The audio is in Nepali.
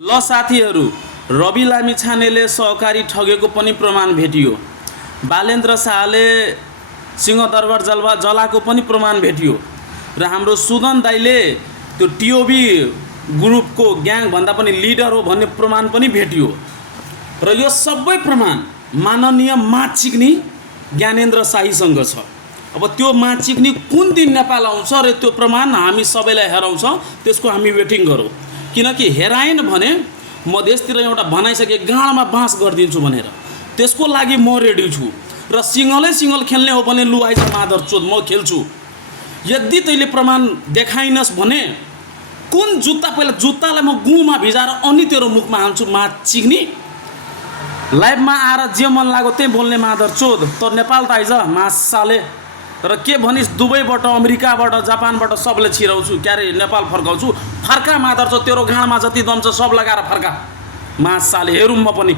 ल साथीहरू, रवि लामिछानेले सहकारी ठगेको पनि प्रमाण भेटियो। बालेन्द्र शाहले सिंहदरबार जलाको पनि प्रमाण भेटियो र हाम्रो सुदन दाइले त्यो टिओबी ग्रुपको ग्याङ भन्दा पनि लिडर हो भन्ने प्रमाण पनि भेटियो। र यो सबै प्रमाण माननीय माचिक्नी ज्ञानेन्द्र शाहीसँग छ। अब त्यो माचिक्नी कुन दिन नेपाल आउँछ र त्यो प्रमाण हामी सबैलाई हेराउँछ, त्यसको हामी वेटिङ गरौँ। किनकि हेराएन भने मधेसतिर एउटा भनाइसके गाँडमा बाँस गरिदिन्छु भनेर, त्यसको लागि म रेडी छु। र सिंगल खेल्ने हो भने लु आइज मादर चोद म खेल्छु। यदि तैँले प्रमाण देखाइनस् भने कुन जुत्ता, पहिला जुत्तालाई म गुँमा भिजाएर अनि तेरो मुखमा हाल्छु माचिक्नी। लाइभमा आएर जे मन लाग्यो त्यही बोल्ने मादर चोद। त नेपाल त आइज मासाले। र के भनिस्, दुबईबाट, अमेरिकाबाट, जापानबाट सबले छिराउँछु, क्यारे नेपाल फर्काउँछु। फर्का मादर चोद, तेरो घाँडमा जति दम छ सब लगाएर फर्का मासाले, हेरौँ म पनि।